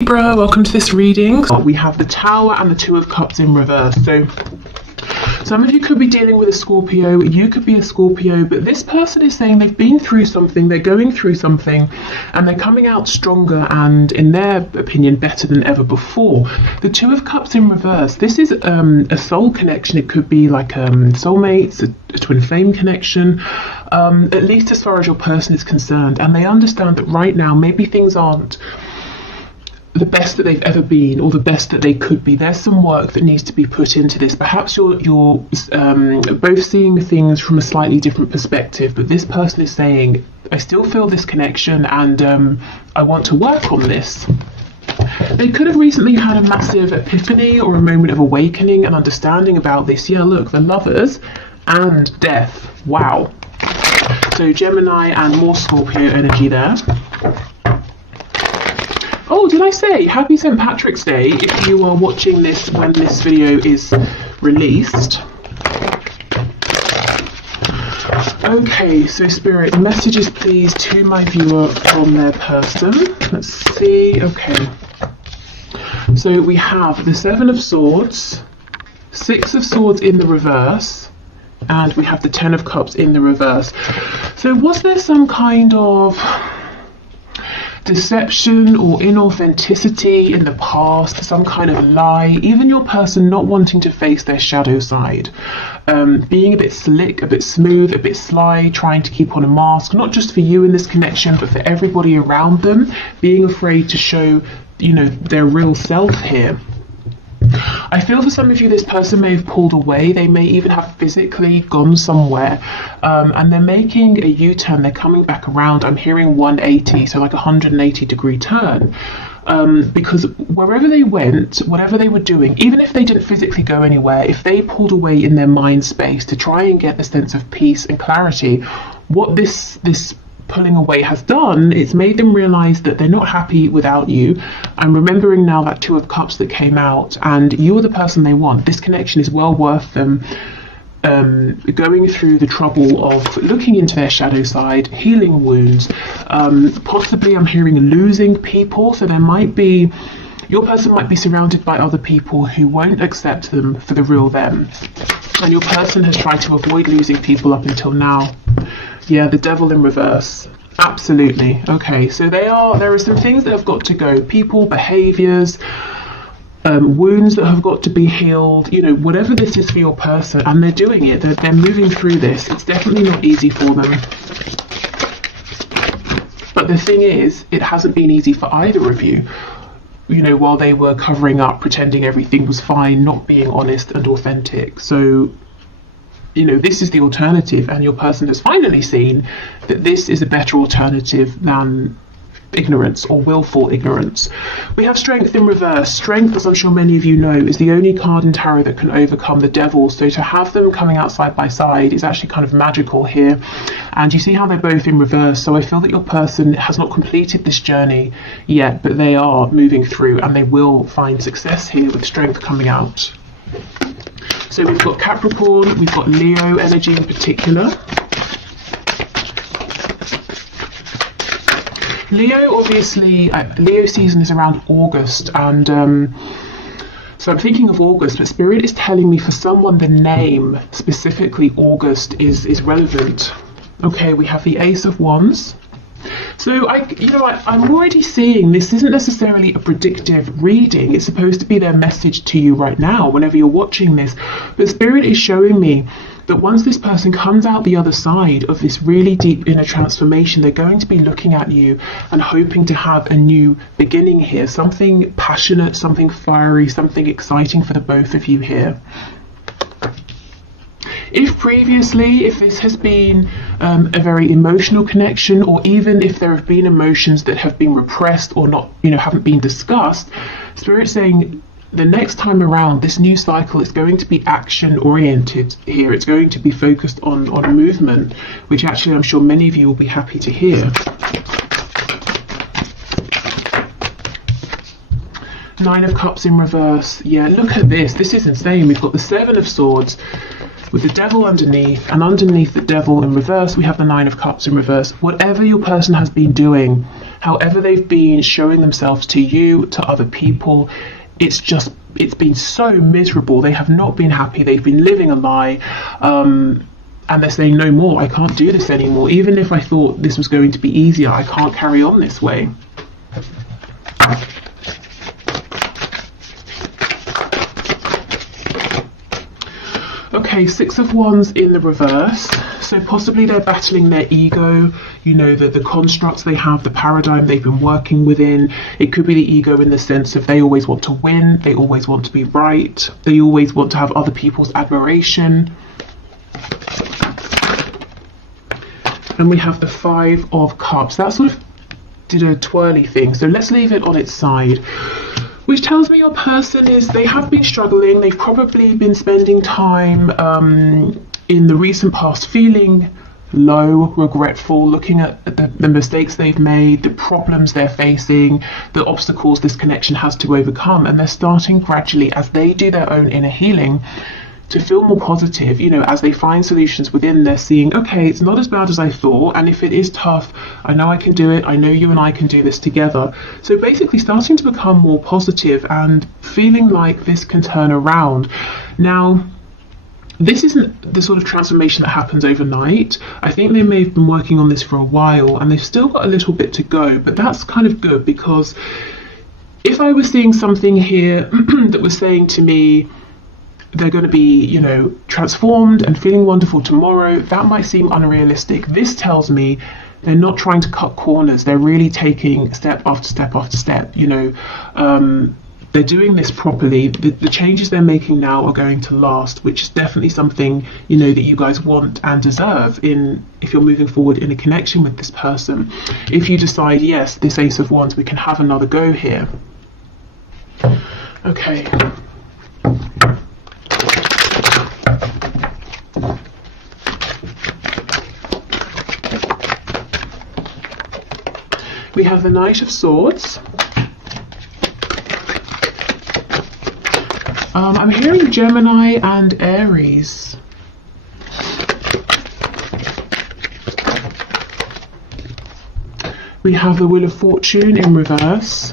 Libra, welcome to this reading. We have the Tower and the Two of Cups in reverse. So some of you could be dealing with a Scorpio, you could be a Scorpio, but this person is saying they've been through something, they're going through something, and they're coming out stronger and, in their opinion, better than ever before. The Two of Cups in reverse, this is a soul connection. It could be like soulmates, a twin flame connection, at least as far as your person is concerned. And they understand that right now, maybe things aren't the best that they've ever been or the best that they could be. There's some work that needs to be put into this. Perhaps you're both seeing things from a slightly different perspective, but this person is saying, I still feel this connection and I want to work on this. They could have recently had a massive epiphany or a moment of awakening and understanding about this. Yeah, look, the Lovers and Death. Wow. So Gemini and more Scorpio energy there. Oh, did I say happy St. Patrick's Day if you are watching this when this video is released? Okay, so Spirit, messages please to my viewer from their person. Let's see, okay. So we have the Seven of Swords, Six of Swords in the reverse, and we have the Ten of Cups in the reverse. So was there some kind of deception or inauthenticity in the past, some kind of lie, even your person not wanting to face their shadow side, being a bit slick, a bit smooth, a bit sly, trying to keep on a mask, not just for you in this connection, but for everybody around them, being afraid to show, you know, their real self here. I feel for some of you, this person may have pulled away. They may even have physically gone somewhere, and they're making a U-turn. They're coming back around. I'm hearing 180, so like a 180-degree turn, because wherever they went, whatever they were doing, even if they didn't physically go anywhere, if they pulled away in their mind space to try and get the sense of peace and clarity, what this pulling away has done, it's made them realize that they're not happy without you. I'm remembering now that Two of Cups that came out, and you're the person they want. This connection is well worth them going through the trouble of looking into their shadow side, healing wounds, possibly I'm hearing losing people. So there might be, your person might be surrounded by other people who won't accept them for the real them, and your person has tried to avoid losing people up until now. Yeah, the Devil in reverse. Absolutely. Okay, so there are some things that have got to go. People, behaviors, wounds that have got to be healed, you know, whatever this is for your person, and they're doing it. They're moving through this. It's definitely not easy for them. But the thing is, it hasn't been easy for either of you. You know, while they were covering up, pretending everything was fine, not being honest and authentic. So, you know, this is the alternative, and your person has finally seen that this is a better alternative than ignorance or willful ignorance. We have Strength in reverse. Strength, as I'm sure many of you know, is the only card in tarot that can overcome the devil. So to have them coming out side by side is actually kind of magical here. And you see how they're both in reverse. So I feel that your person has not completed this journey yet, but they are moving through, and they will find success here with Strength coming out. So we've got Capricorn, we've got Leo energy in particular. Leo, obviously, Leo season is around August, and so I'm thinking of August, but Spirit is telling me for someone the name, specifically August, is relevant. Okay, we have the Ace of Wands. So I'm already seeing this isn't necessarily a predictive reading. It's supposed to be their message to you right now, whenever you're watching this. But Spirit is showing me that once this person comes out the other side of this really deep inner transformation, they're going to be looking at you and hoping to have a new beginning here. Something passionate, something fiery, something exciting for the both of you here. If previously, if this has been a very emotional connection, or even if there have been emotions that have been repressed or not, you know, haven't been discussed, Spirit's saying the next time around, this new cycle is going to be action oriented here. It's going to be focused on movement, which actually I'm sure many of you will be happy to hear. Nine of Cups in reverse. Yeah, look at this. This is insane. We've got the Seven of Swords with the Devil underneath, and underneath the Devil in reverse we have the Nine of Cups in reverse. Whatever your person has been doing however they've been showing themselves to you, to other people, it's been so miserable. They have not been happy. They've been living a lie. And they're saying, no more, I can't do this anymore. Even if I thought this was going to be easier, I can't carry on this way. Okay, Six of Wands in the reverse. So possibly they're battling their ego, you know, the constructs they have, the paradigm they've been working within. It could be the ego in the sense of they always want to win, they always want to be right, they always want to have other people's admiration. And we have the Five of Cups. That sort of did a twirly thing. So let's leave it on its side. Which tells me your person they have been struggling. They've probably been spending time in the recent past feeling low, regretful, looking at the mistakes they've made, the problems they're facing, the obstacles this connection has to overcome. And they're starting gradually, as they do their own inner healing, to feel more positive. You know, as they find solutions within, they're seeing, okay, it's not as bad as I thought, and if it is tough, I know I can do it, I know you and I can do this together. So basically starting to become more positive and feeling like this can turn around. Now, this isn't the sort of transformation that happens overnight. I think they may have been working on this for a while, and they've still got a little bit to go, but that's kind of good, because if I was seeing something here that was saying to me, they're going to be, you know, transformed and feeling wonderful tomorrow, that might seem unrealistic. This tells me they're not trying to cut corners. They're really taking step after step after step. You know, they're doing this properly. The changes they're making now are going to last, which is definitely something, you know, that you guys want and deserve if you're moving forward in a connection with this person. If you decide, yes, this Ace of Wands, we can have another go here. Okay. We have the Knight of Swords. I'm hearing Gemini and Aries. We have the Wheel of Fortune in reverse.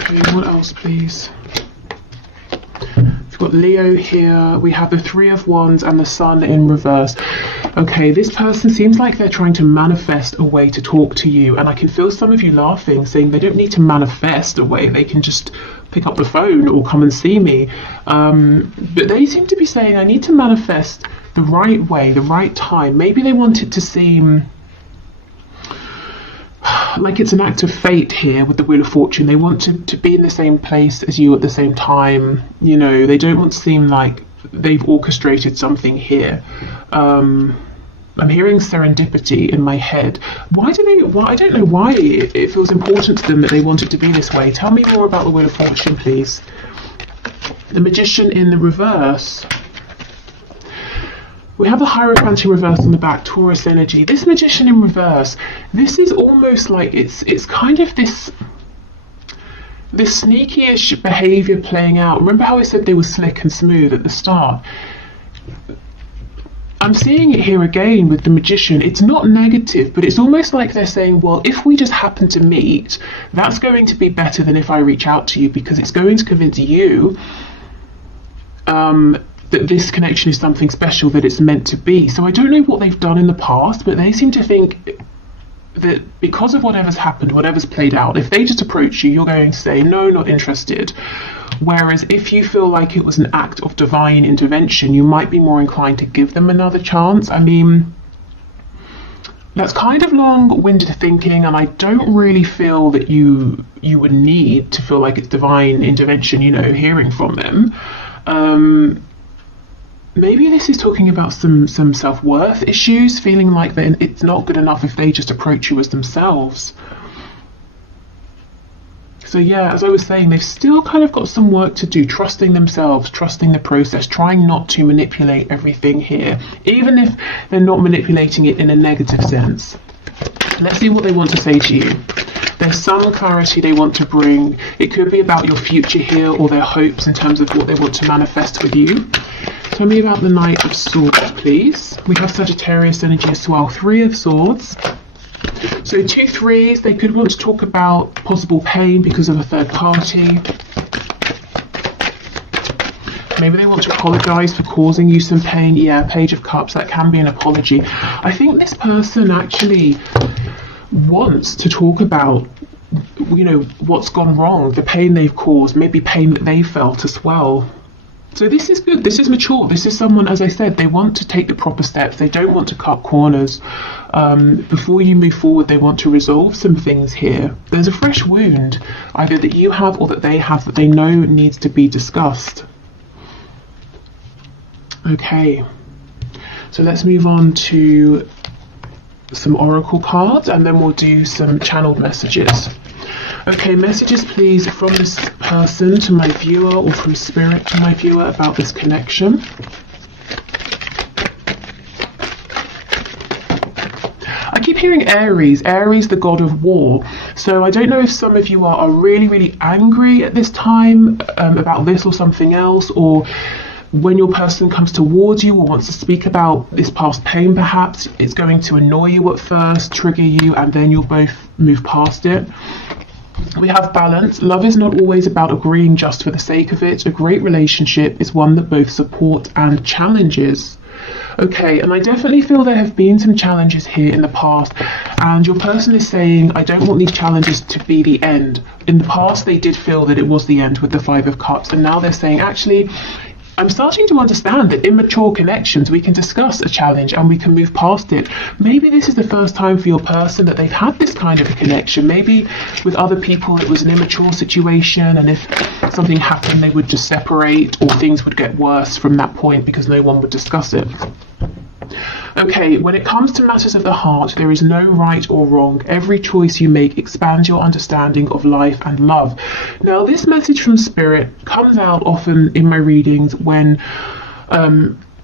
Okay, what else, please? We've got Leo here. We have the Three of Wands and the Sun in reverse. Okay, this person seems like they're trying to manifest a way to talk to you, and I can feel some of you laughing, saying they don't need to manifest a way, they can just pick up the phone or come and see me. But they seem to be saying, I need to manifest the right way, the right time. Maybe they want it to seem like it's an act of fate here with the Wheel of Fortune. They want to be in the same place as you at the same time. You know, they don't want to seem like they've orchestrated something here. I'm hearing serendipity in my head. I don't know why it feels important to them that they want it to be this way. Tell me more about the Wheel of Fortune, please. The Magician in the reverse. We have the Hierophant in reverse on the back, Taurus energy. This Magician in reverse, this is almost like it's kind of this sneaky-ish behavior playing out. Remember how I said they were slick and smooth at the start? I'm seeing it here again with the Magician. It's not negative, but it's almost like they're saying, well, if we just happen to meet, that's going to be better than if I reach out to you, because it's going to convince you that this connection is something special, that it's meant to be. So I don't know what they've done in the past, but they seem to think that because of whatever's happened, whatever's played out, if they just approach you, you're going to say, no, not interested. Whereas if you feel like it was an act of divine intervention, you might be more inclined to give them another chance. I mean, that's kind of long-winded thinking, and I don't really feel that you would need to feel like it's divine intervention, you know, hearing from them. Maybe this is talking about some self-worth issues, feeling like that it's not good enough if they just approach you as themselves. So yeah, as I was saying, they've still kind of got some work to do, trusting themselves, trusting the process, trying not to manipulate everything here, even if they're not manipulating it in a negative sense. Let's see what they want to say to you. There's some clarity they want to bring. It could be about your future here or their hopes in terms of what they want to manifest with you. Tell me about the Knight of Swords, please. We have Sagittarius energy as well. 3 of Swords. So 2 threes, they could want to talk about possible pain because of a third party. Maybe they want to apologise for causing you some pain. Yeah, Page of Cups, that can be an apology. I think this person actually wants to talk about, you know, what's gone wrong, the pain they've caused, maybe pain that they felt as well. So this is good, this is mature, this is someone, as I said, they want to take the proper steps, they don't want to cut corners. Before you move forward, they want to resolve some things here. There's a fresh wound, either that you have or that they have, that they know needs to be discussed. Okay, so let's move on to some oracle cards and then we'll do some channeled messages. Okay, messages please from this person to my viewer or from spirit to my viewer about this connection. I keep hearing Aries, Aries the god of war. So I don't know if some of you are really, really angry at this time about this or something else, or when your person comes towards you or wants to speak about this past pain, perhaps it's going to annoy you at first, trigger you, and then you'll both move past it. We have balance. Love is not always about agreeing just for the sake of it. A great relationship is one that both support and challenges. Okay, and I definitely feel there have been some challenges here in the past, and your person is saying, I don't want these challenges to be the end. In the past, they did feel that it was the end with the 5 of Cups, and now they're saying, actually, I'm starting to understand that in mature connections, we can discuss a challenge and we can move past it. Maybe this is the first time for your person that they've had this kind of a connection. Maybe with other people, it was an immature situation, and if something happened, they would just separate, or things would get worse from that point because no one would discuss it. Okay, when it comes to matters of the heart, there is no right or wrong. Every choice you make expands your understanding of life and love. Now, this message from Spirit comes out often in my readings when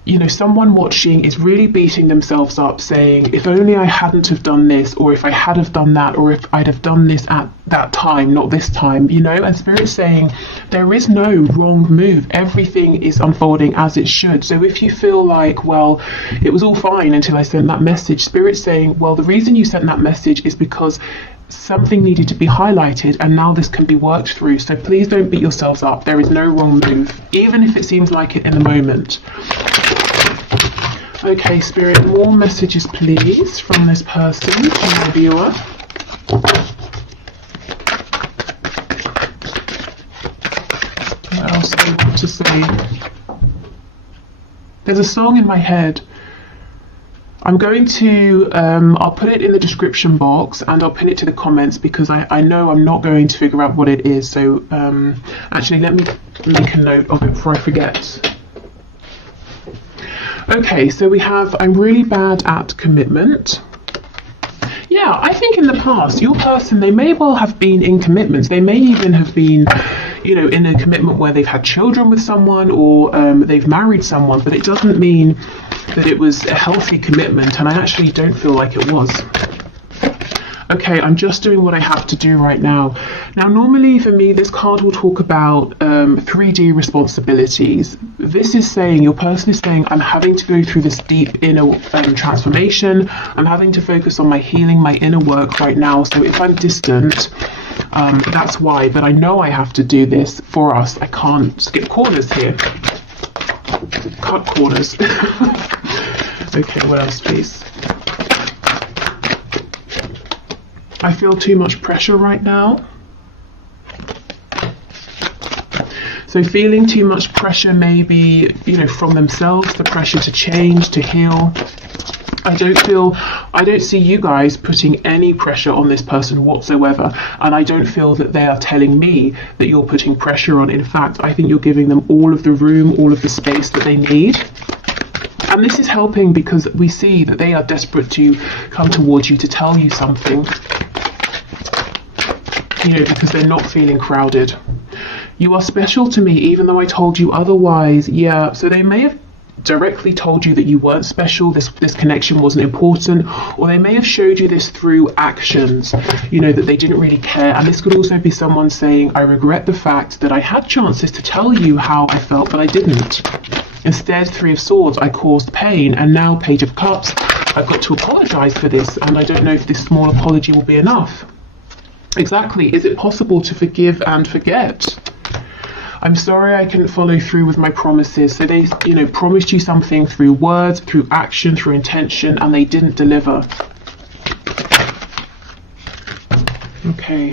you know, someone watching is really beating themselves up, saying, if only I hadn't have done this, or if I had have done that, or if I'd have done this at that time, not this time, you know. And Spirit's saying there is no wrong move. Everything is unfolding as it should. So if you feel like, well, it was all fine until I sent that message, Spirit's saying, well, the reason you sent that message is because something needed to be highlighted, and now this can be worked through. So please don't beat yourselves up. There is no wrong move, even if it seems like it in the moment. Okay, Spirit, more messages please from this person to my viewer. What else do I want to say? There's a song in my head. I'm going to, I'll put it in the description box and I'll pin it to the comments, because I know I'm not going to figure out what it is. So actually, let me make a note of it before I forget. Okay, so we have, I'm really bad at commitment. Yeah, I think in the past, your person, they may well have been in commitments. They may even have been, you know, in a commitment where they've had children with someone, or they've married someone, but it doesn't mean that it was a healthy commitment, and I actually don't feel like it was. Okay, I'm just doing what I have to do right now. Now, normally for me, this card will talk about 3D responsibilities. This is saying, your person is saying, I'm having to go through this deep inner transformation. I'm having to focus on my healing, my inner work right now. So if I'm distant, that's why. But I know I have to do this for us. I can't skip corners here. Cut corners. Okay, what else, please? I feel too much pressure right now. So feeling too much pressure, maybe, you know, from themselves, the pressure to change, to heal. I don't see you guys putting any pressure on this person whatsoever. And I don't feel that they are telling me that you're putting pressure on. In fact, I think you're giving them all of the room, all of the space that they need. And this is helping because we see that they are desperate to come towards you to tell you something. You know, because they're not feeling crowded. You are special to me, even though I told you otherwise. Yeah, so they may have directly told you that you weren't special, this connection wasn't important, or they may have showed you this through actions, you know, that they didn't really care. And this could also be someone saying, I regret the fact that I had chances to tell you how I felt, but I didn't. Instead, Three of Swords, I caused pain, and now Page of Cups, I've got to apologize for this, and I don't know if this small apology will be enough. Exactly. Is it possible to forgive and forget? I'm sorry I couldn't follow through with my promises. So they, you know, promised you something through words, through action, through intention, and they didn't deliver. Okay.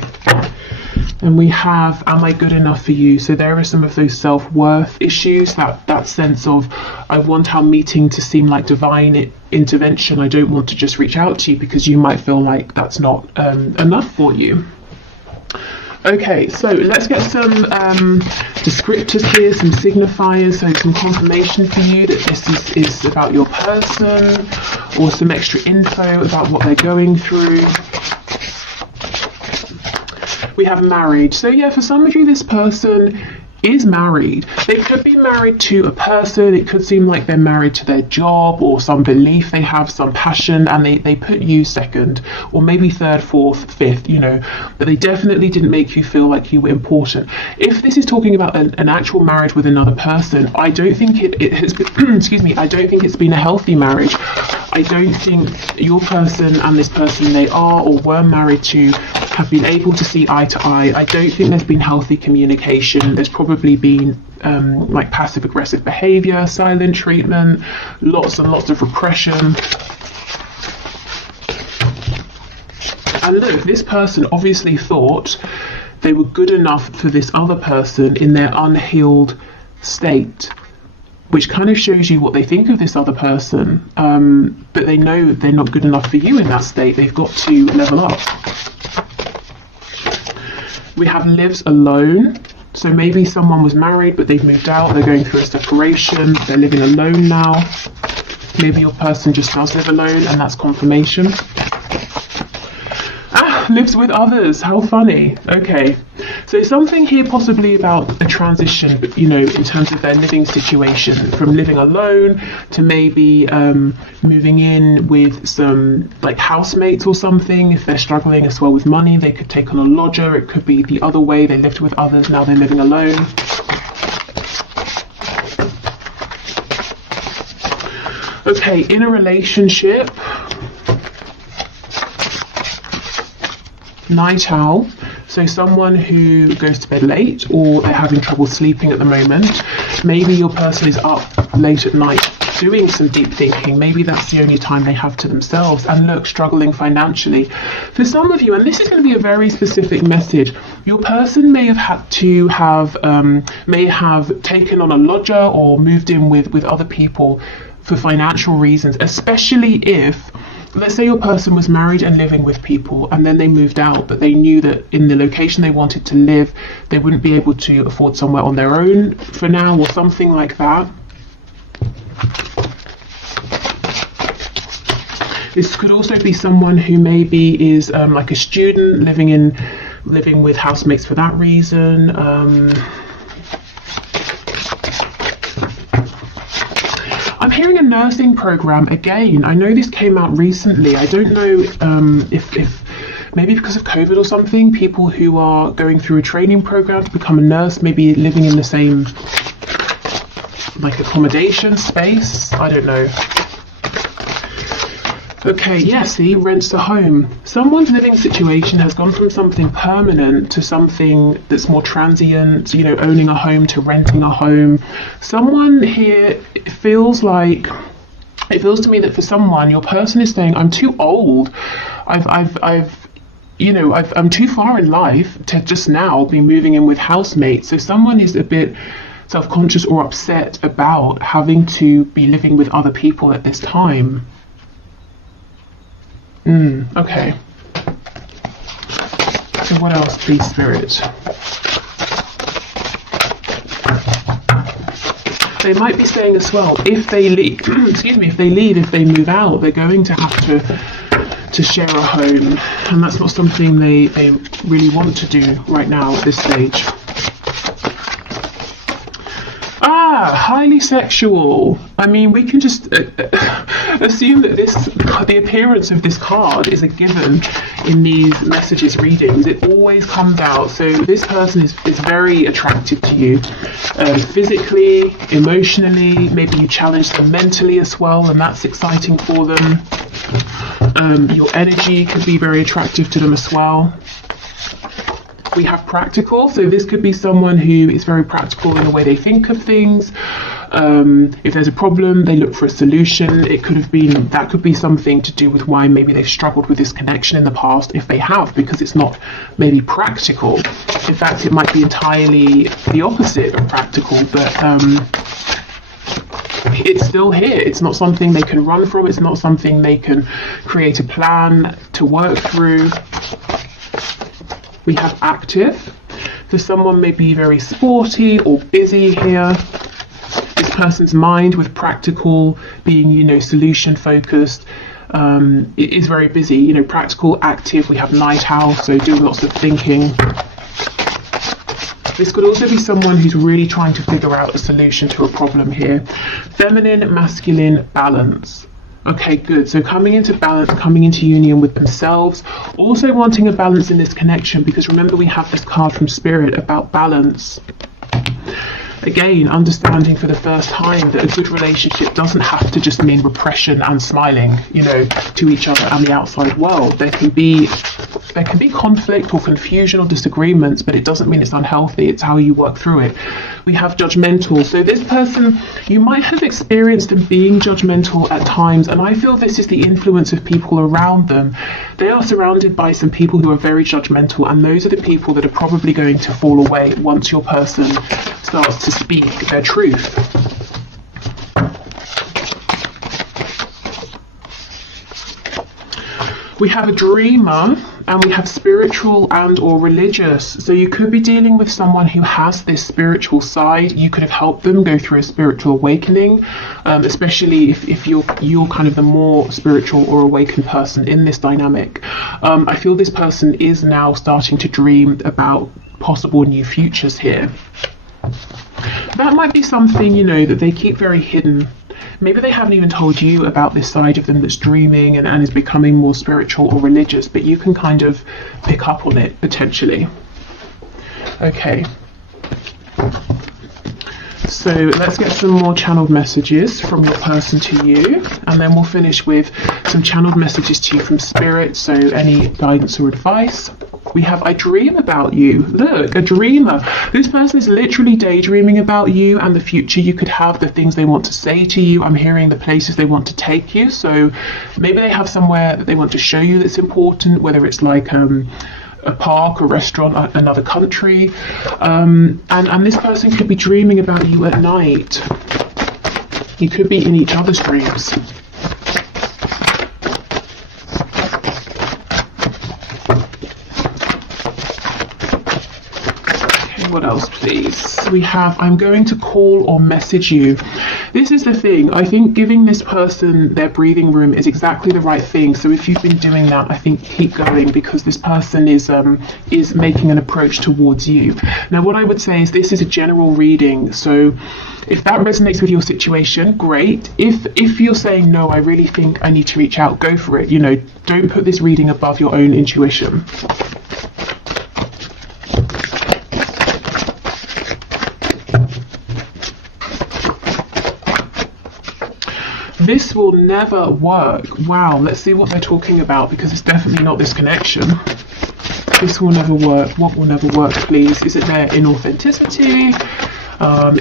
And we have, am I good enough for you? So there are some of those self-worth issues, that sense of, I want our meeting to seem like divine intervention. I don't want to just reach out to you because you might feel like that's not enough for you. Okay, so let's get some descriptors here, some signifiers, so some confirmation for you that this is about your person, or some extra info about what they're going through. We have married. So yeah, for some of you, this person is married. They could be married to a person. It could seem like they're married to their job or some belief they have, some passion, and they put you second, or maybe third, fourth, fifth, you know, but they definitely didn't make you feel like you were important. If this is talking about an actual marriage with another person, I don't think it has been, excuse me, I don't think it's been a healthy marriage. I don't think your person and this person they are or were married to have been able to see eye to eye. I don't think there's been healthy communication. There's probably been like passive aggressive behavior, silent treatment, lots and lots of repression. And look, this person obviously thought they were good enough for this other person in their unhealed state, which kind of shows you what they think of this other person, but they know they're not good enough for you in that state. They've got to level up. We have lives alone. So maybe someone was married, but they've moved out, they're going through a separation, they're living alone now. Maybe your person just does live alone, and that's confirmation. Lives with others, how funny. Okay, so something here possibly about a transition, but you know, in terms of their living situation, from living alone to maybe moving in with some like housemates or something. If they're struggling as well with money, they could take on a lodger. It could be the other way, they lived with others, now they're living alone. Okay, in a relationship, night owl, so someone who goes to bed late, or they're having trouble sleeping at the moment. Maybe your person is up late at night doing some deep thinking. Maybe that's the only time they have to themselves, and look, struggling financially. For some of you, and this is going to be a very specific message, your person may have had to have may have taken on a lodger or moved in with other people for financial reasons, especially if, let's say your person was married and living with people, and then they moved out, but they knew that in the location they wanted to live, they wouldn't be able to afford somewhere on their own for now, or something like that. This could also be someone who maybe is like a student living with housemates for that reason. I'm hearing a nursing program again. I know this came out recently. I don't know if maybe because of COVID or something, people who are going through a training program to become a nurse, maybe living in the same like accommodation space. I don't know. Okay, yeah, see, rents a home. Someone's living situation has gone from something permanent to something that's more transient, you know, owning a home to renting a home. Someone here, it feels to me that for someone, your person is saying, I'm too old. I'm too far in life to just now be moving in with housemates. So someone is a bit self-conscious or upset about having to be living with other people at this time. Okay. So what else, please, Spirit? They might be saying as well, if they leave, if they move out, they're going to have to share a home, and that's not something they really want to do right now at this stage. highly sexual. I mean, we can just assume that the appearance of this card is a given in these messages readings. It always comes out. So this person is very attractive to you, physically, emotionally. Maybe you challenge them mentally as well, and that's exciting for them. Your energy could be very attractive to them as well. We have practical, so this could be someone who is very practical in the way they think of things. If there's a problem, they look for a solution. That could be something to do with why maybe they've struggled with this connection in the past, if they have, because it's not maybe practical. In fact, it might be entirely the opposite of practical, but it's still here. It's not something they can run from. It's not something they can create a plan to work through. We have active. So someone may be very sporty or busy here. This person's mind, with practical being, solution focused, it is very busy. Practical, active. We have night owl, so doing lots of thinking. This could also be someone who's really trying to figure out a solution to a problem here. Feminine, masculine, balance. Okay, good. So coming into balance, coming into union with themselves, also wanting a balance in this connection, because remember we have this card from Spirit about balance. Again, understanding for the first time that a good relationship doesn't have to just mean repression and smiling, to each other and the outside world. There can be conflict or confusion or disagreements, but it doesn't mean it's unhealthy. It's how you work through it. We have judgmental. So this person, you might have experienced them being judgmental at times, and I feel this is the influence of people around them. They are surrounded by some people who are very judgmental, and those are the people that are probably going to fall away once your person starts to speak their truth. We have a dreamer, and we have spiritual and or religious. So you could be dealing with someone who has this spiritual side. You could have helped them go through a spiritual awakening, especially if you're kind of the more spiritual or awakened person in this dynamic. I feel this person is now starting to dream about possible new futures here. That might be something, that they keep very hidden. Maybe they haven't even told you about this side of them that's dreaming and is becoming more spiritual or religious, but you can kind of pick up on it potentially. Okay. So let's get some more channeled messages from your person to you, and then we'll finish with some channeled messages to you from Spirit, so any guidance or advice. We have, I dream about you. Look, a dreamer. This person is literally daydreaming about you and the future you could have, the things they want to say to you. I'm hearing the places they want to take you. So maybe they have somewhere that they want to show you that's important, whether it's like a park, a restaurant, another country. And this person could be dreaming about you at night. You could be in each other's dreams. What else, please? We have, I'm going to call or message you. This is the thing. I think giving this person their breathing room is exactly the right thing. So if you've been doing that, I think keep going, because this person is making an approach towards you. Now, what I would say is this is a general reading. So if that resonates with your situation, great. If you're saying, no, I really think I need to reach out, go for it. Don't put this reading above your own intuition. This will never work. Wow, let's see what they're talking about, because it's definitely not this connection. This will never work. What will never work, please? Is it their inauthenticity?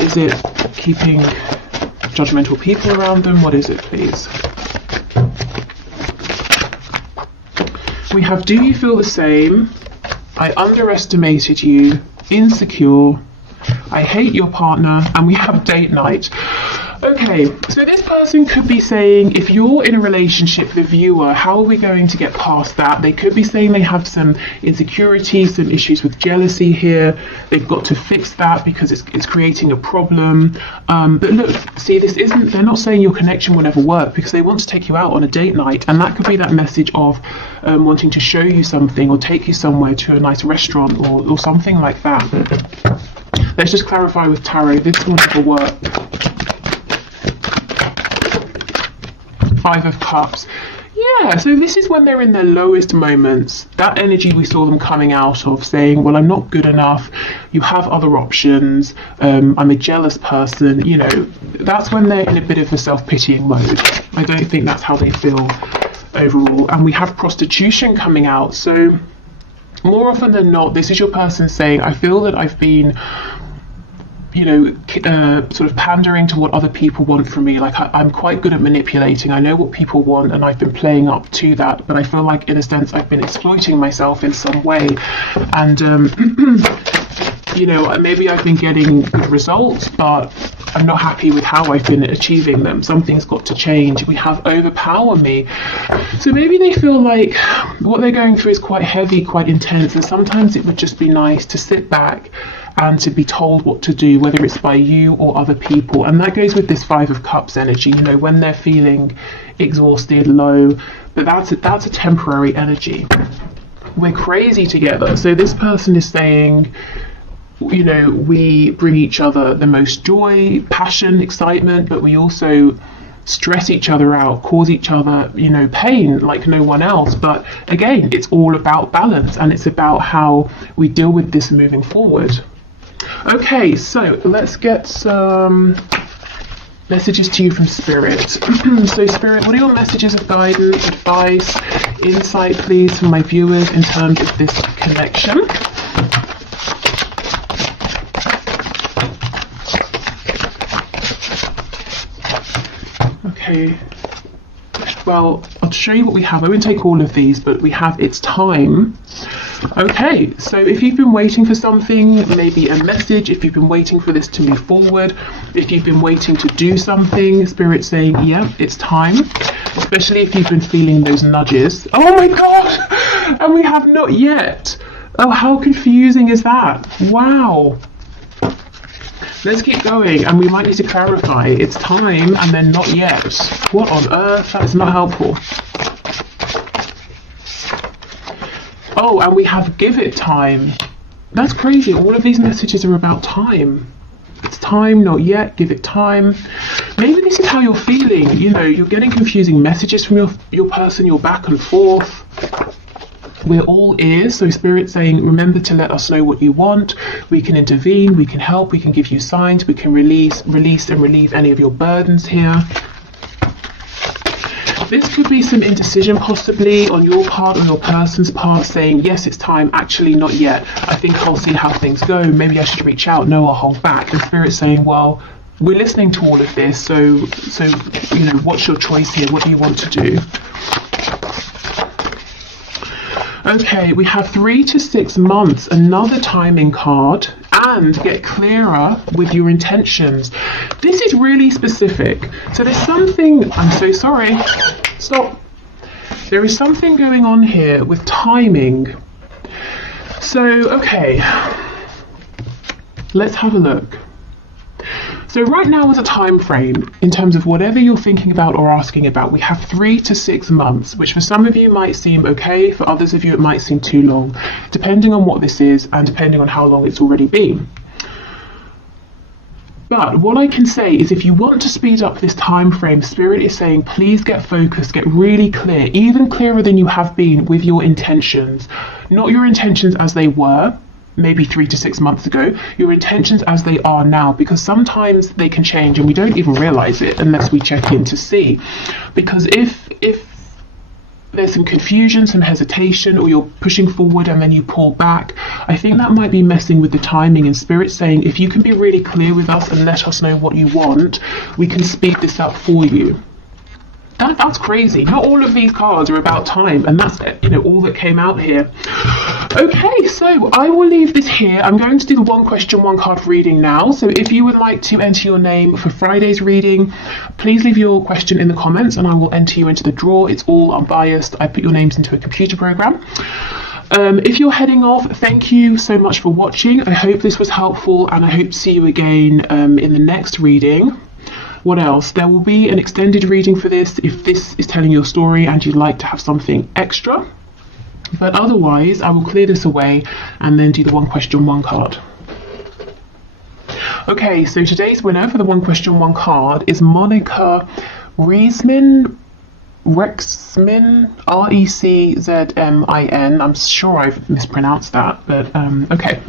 Is it keeping judgmental people around them? What is it, please? We have, do you feel the same? I underestimated you. Insecure. I hate your partner. And we have date night. Okay, so this person could be saying, if you're in a relationship, the viewer, how are we going to get past that? They could be saying they have some insecurities, some issues with jealousy here. They've got to fix that because it's creating a problem. But look, see, they're not saying your connection will never work, because they want to take you out on a date night. And that could be that message of wanting to show you something or take you somewhere to a nice restaurant or something like that. Let's just clarify with tarot, this will never work. Five of Cups. Yeah, so this is when they're in their lowest moments. That energy we saw them coming out of, saying, well, I'm not good enough, you have other options, I'm a jealous person, you know, that's when they're in a bit of a self-pitying mode. I don't think that's how they feel overall. And we have prostitution coming out, so more often than not, this is your person saying, I feel that I've been, you know, sort of pandering to what other people want from me. Like I'm quite good at manipulating. I know what people want and I've been playing up to that, but I feel like in a sense I've been exploiting myself in some way. And, you know, maybe I've been getting good results, but I'm not happy with how I've been achieving them. Something's got to change. We have overpower me. So maybe they feel like what they're going through is quite heavy, quite intense, and sometimes it would just be nice to sit back and to be told what to do, whether it's by you or other people. And that goes with this Five of Cups energy, you know, when they're feeling exhausted, low, but that's a temporary energy. We're crazy together. So this person is saying, you know, we bring each other the most joy, passion, excitement, but we also stress each other out, cause each other, you know, pain like no one else. But again, it's all about balance, and it's about how we deal with this moving forward. Okay, so let's get some messages to you from Spirit. So Spirit, what are your messages of guidance, advice, insight, please, for my viewers in terms of this connection? Okay, well, I'll show you what we have. I won't take all of these, but we have it's time. Okay, so if you've been waiting for something, maybe a message, if you've been waiting for this to move forward, if you've been waiting to do something, Spirit's saying, yeah, it's time. Especially if you've been feeling those nudges. Oh my God! And we have not yet. Oh, how confusing is that? Wow. Let's keep going, and we might need to clarify. It's time and then not yet. What on earth? That is not helpful. Oh, and we have give it time. That's crazy. All of these messages are about time. It's time, not yet, give it time. Maybe this is how you're feeling. You know, you're getting confusing messages from your person, you're back and forth. We're all ears, so Spirit's saying, remember to let us know what you want. We can intervene, we can help, we can give you signs, we can release and relieve any of your burdens here. This could be some indecision possibly on your part or your person's part, saying, yes, it's time, actually not yet. I think I'll see how things go. Maybe I should reach out. No, I'll hold back. And Spirit's saying, well, we're listening to all of this, so you know, what's your choice here? What do you want to do? Okay, we have 3 to 6 months, another timing card, and get clearer with your intentions. This is really specific. So there's something, I'm so sorry, stop. There is something going on here with timing. So, okay, let's have a look. So right now is a time frame in terms of whatever you're thinking about or asking about. We have 3 to 6 months, which for some of you might seem okay, for others of you it might seem too long, depending on what this is and depending on how long it's already been. But what I can say is if you want to speed up this time frame, Spirit is saying please get focused, get really clear, even clearer than you have been with your intentions. Not your intentions as they were, maybe 3 to 6 months ago, your intentions as they are now, because sometimes they can change and we don't even realize it unless we check in to see. Because if there's some confusion, some hesitation, or you're pushing forward and then you pull back, I think that might be messing with the timing. And Spirit saying if you can be really clear with us and let us know what you want, we can speed this up for you. That's crazy. Not all of these cards are about time, and that's, you know, all that came out here. Okay, so I will leave this here. I'm going to do the one question, one card reading now. So if you would like to enter your name for Friday's reading, please leave your question in the comments and I will enter you into the draw. It's all unbiased. I put your names into a computer program. If you're heading off, thank you so much for watching. I hope this was helpful and I hope to see you again in the next reading. What else? There will be an extended reading for this if this is telling your story and you'd like to have something extra. But otherwise, I will clear this away and then do the one question, one card. Okay, so today's winner for the one question, one card is Monica Riesman. Rexmin, Reczmin. I'm sure I've mispronounced that, but okay.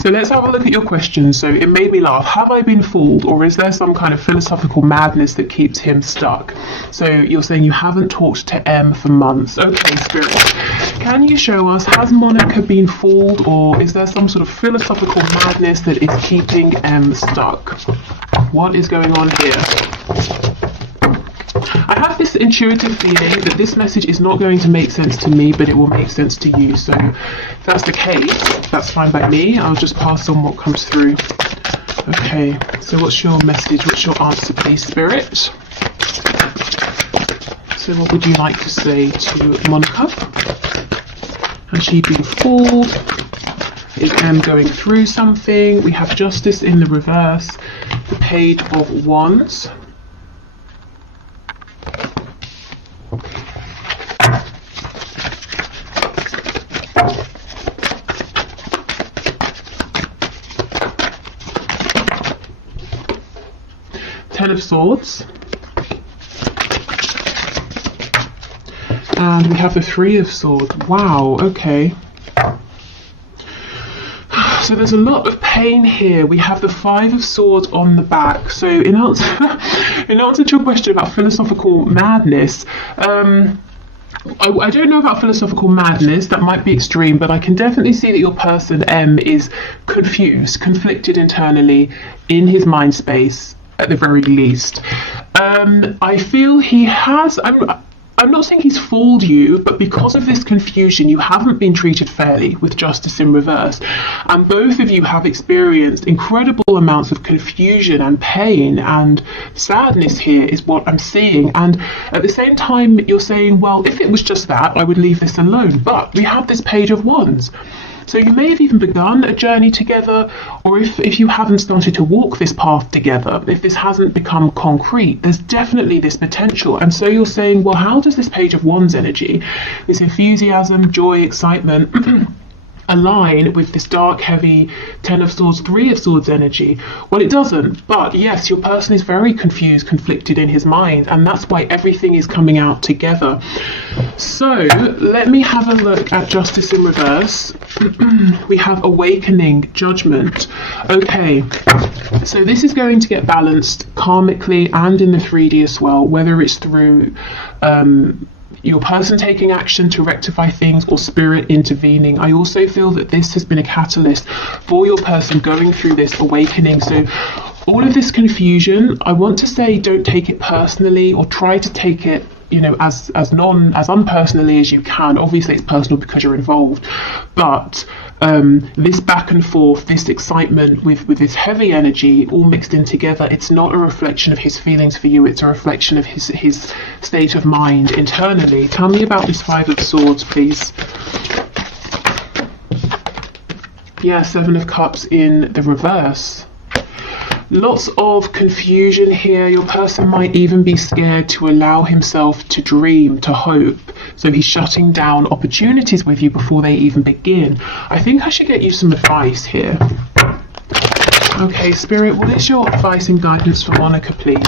So let's have a look at your questions. So it made me laugh. Have I been fooled, or is there some kind of philosophical madness that keeps him stuck? So you're saying you haven't talked to M for months. Okay, Spirit. Can you show us, has Monica been fooled, or is there some sort of philosophical madness that is keeping M stuck? What is going on here? I have this intuitive feeling that this message is not going to make sense to me, but it will make sense to you. So if that's the case, that's fine by me. I'll just pass on what comes through. Okay, so what's your message? What's your answer, please, Spirit? So what would you like to say to Monica? Has she been fooled? Is M going through something? We have Justice in the reverse, the Page of Wands. Ten of Swords. And we have the Three of Swords. Wow, okay. So there's a lot of pain here. We have the Five of Swords on the back. So in answer to your question about philosophical madness, I don't know about philosophical madness. That might be extreme, but I can definitely see that your person M is confused, conflicted internally in his mind space at the very least. I feel he has. I'm not saying he's fooled you, but because of this confusion, you haven't been treated fairly with Justice in reverse. And both of you have experienced incredible amounts of confusion and pain and sadness here is what I'm seeing. And at the same time, you're saying, well, if it was just that, I would leave this alone. But we have this Page of Wands. So you may have even begun a journey together, or if you haven't started to walk this path together, if this hasn't become concrete, there's definitely this potential. And so you're saying, well, how does this Page of Wands energy, this enthusiasm, joy, excitement, align with this dark, heavy Ten of Swords, Three of Swords energy? Well, it doesn't. But yes, your person is very confused, conflicted in his mind, and that's why everything is coming out together. So let me have a look at Justice in reverse. We have Awakening, Judgment. Okay, so this is going to get balanced karmically and in the 3D as well, whether it's through your person taking action to rectify things or spirit intervening. I also feel that this has been a catalyst for your person going through this awakening. So all of this confusion, I want to say, don't take it personally, or try to take it, you know, as unpersonally as you can. Obviously it's personal because you're involved, but this back and forth, this excitement with this heavy energy all mixed in together, it's not a reflection of his feelings for you, it's a reflection of his state of mind internally. Tell me about this Five of Swords, please. Yeah, Seven of Cups in the reverse. Lots of confusion here. Your person might even be scared to allow himself to dream, to hope. So he's shutting down opportunities with you before they even begin. I think I should get you some advice here. Okay, Spirit, what is your advice and guidance for Monica, please?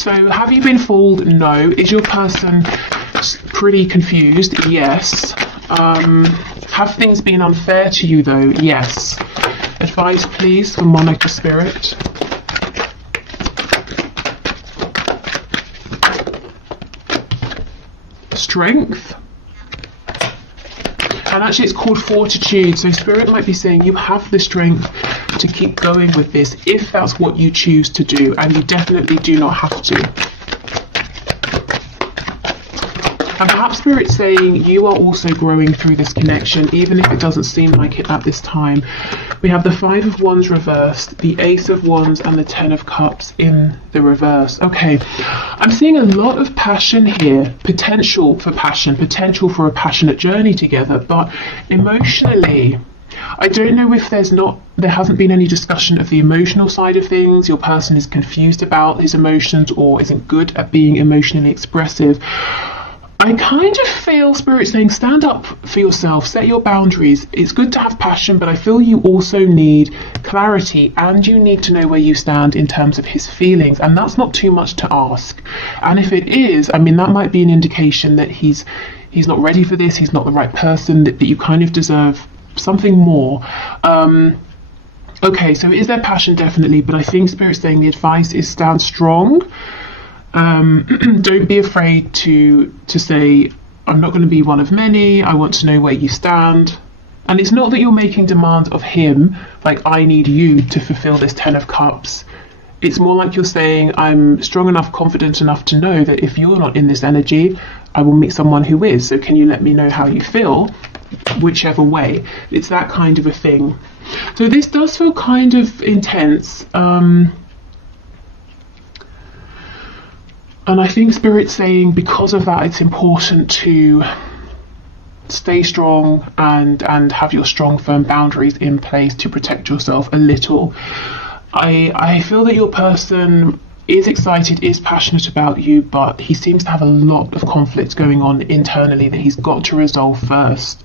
So have you been fooled? No. Is your person pretty confused? Yes. Have things been unfair to you though? Yes. Advice, please, for Monica, Spirit. Strength. And actually it's called Fortitude. So Spirit might be saying you have the strength to keep going with this if that's what you choose to do, and you definitely do not have to. And perhaps Spirit's saying you are also growing through this connection, even if it doesn't seem like it at this time. We have the Five of Wands reversed, the Ace of Wands, and the Ten of Cups in the reverse. Okay, I'm seeing a lot of passion here, potential for passion, potential for a passionate journey together, but emotionally, I don't know if there hasn't been any discussion of the emotional side of things. Your person is confused about his emotions or isn't good at being emotionally expressive. I kind of feel Spirit saying stand up for yourself, set your boundaries. It's good to have passion, but I feel you also need clarity, and you need to know where you stand in terms of his feelings, and that's not too much to ask. And if it is, I mean, that might be an indication that he's not ready for this, he's not the right person, that you kind of deserve something more. Okay, so is there passion? Definitely, but I think Spirit's saying the advice is stand strong. Don't be afraid to say, I'm not going to be one of many, I want to know where you stand. And it's not that you're making demands of him, like, I need you to fulfill this 10 of Cups. It's more like you're saying, I'm strong enough, confident enough to know that if you're not in this energy, I will meet someone who is. So can you let me know how you feel? Whichever way. It's that kind of a thing. So this does feel kind of intense. And I think Spirit's saying because of that, it's important to stay strong and have your strong, firm boundaries in place to protect yourself a little. I feel that your person is excited, is passionate about you, but he seems to have a lot of conflict going on internally that he's got to resolve first.